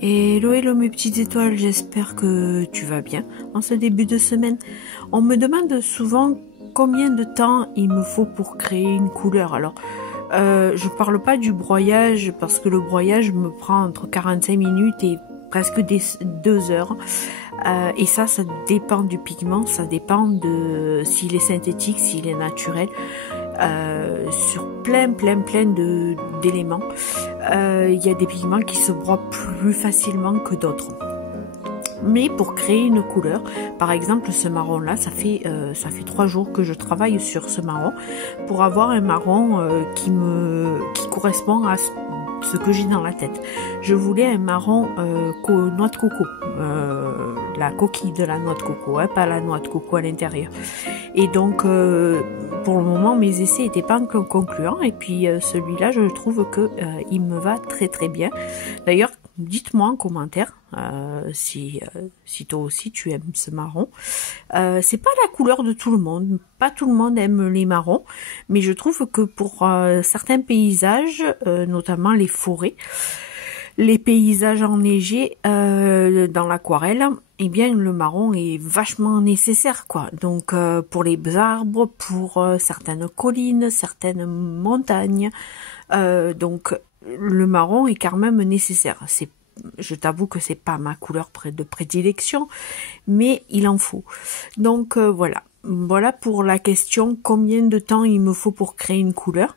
Hello, hello mes petites étoiles, j'espère que tu vas bien en ce début de semaine. On me demande souvent combien de temps il me faut pour créer une couleur. Alors, je parle pas du broyage parce que le broyage me prend entre 45 minutes et presque 2 heures. Et ça dépend du pigment, ça dépend de s'il est synthétique, s'il est naturel. Sur plein d'éléments. Il y a des pigments qui se broient plus facilement que d'autres. Mais pour créer une couleur, par exemple ce marron là, ça fait 3 jours que je travaille sur ce marron pour avoir un marron qui correspond à ce que j'ai dans la tête. Je voulais un marron noix de coco, la coquille de la noix de coco, pas la noix de coco à l'intérieur. Et donc pour le moment mes essais n'étaient pas encore concluants, et puis celui-là je trouve que il me va très bien. D'ailleurs, dites-moi en commentaire si toi aussi tu aimes ce marron. C'est pas la couleur de tout le monde, pas tout le monde aime les marrons, mais je trouve que pour certains paysages, notamment les forêts, les paysages enneigés dans l'aquarelle, eh bien le marron est vachement nécessaire quoi. Donc pour les arbres, pour certaines collines, certaines montagnes, donc le marron est quand même nécessaire. Je t'avoue que c'est pas ma couleur de prédilection, mais il en faut. Donc voilà pour la question combien de temps il me faut pour créer une couleur.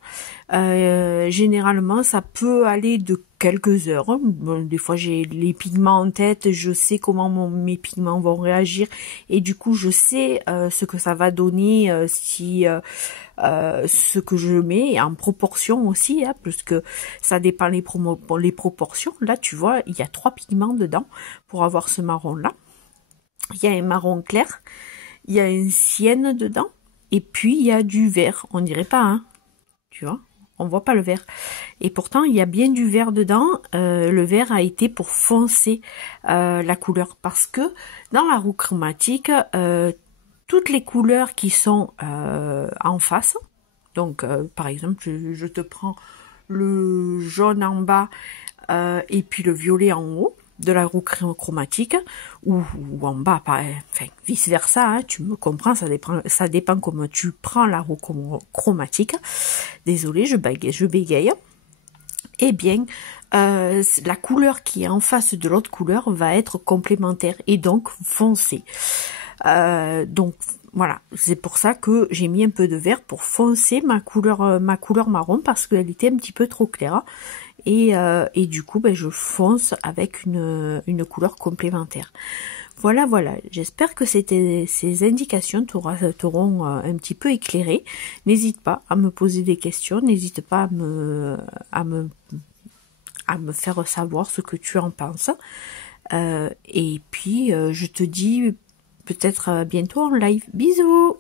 Généralement ça peut aller de quelques heures. Bon, des fois j'ai les pigments en tête, je sais comment mes pigments vont réagir, et du coup je sais ce que ça va donner si ce que je mets en proportion aussi, hein, parce que ça dépend les proportions. Là tu vois, il y a 3 pigments dedans pour avoir ce marron là. Il y a un marron clair, il y a un sienne dedans, et puis il y a du vert. On dirait pas, hein, tu vois, on voit pas le vert. Et pourtant il y a bien du vert dedans. Le vert a été pour foncer la couleur, parce que dans la roue chromatique, toutes les couleurs qui sont en face, donc par exemple je te prends le jaune en bas et puis le violet en haut de la roue chromatique, ou en bas, enfin vice versa, hein, tu me comprends, ça dépend comment tu prends la roue chromatique. Désolée, je bégaye. Eh bien la couleur qui est en face de l'autre couleur va être complémentaire et donc foncée. Donc voilà, c'est pour ça que j'ai mis un peu de vert pour foncer ma couleur marron, parce qu'elle était un petit peu trop claire, et du coup je fonce avec une couleur complémentaire. Voilà, j'espère que ces indications t'auront un petit peu éclairé. N'hésite pas à me poser des questions, n'hésite pas à me faire savoir ce que tu en penses. Et puis je te dis peut-être bientôt en live. Bisous!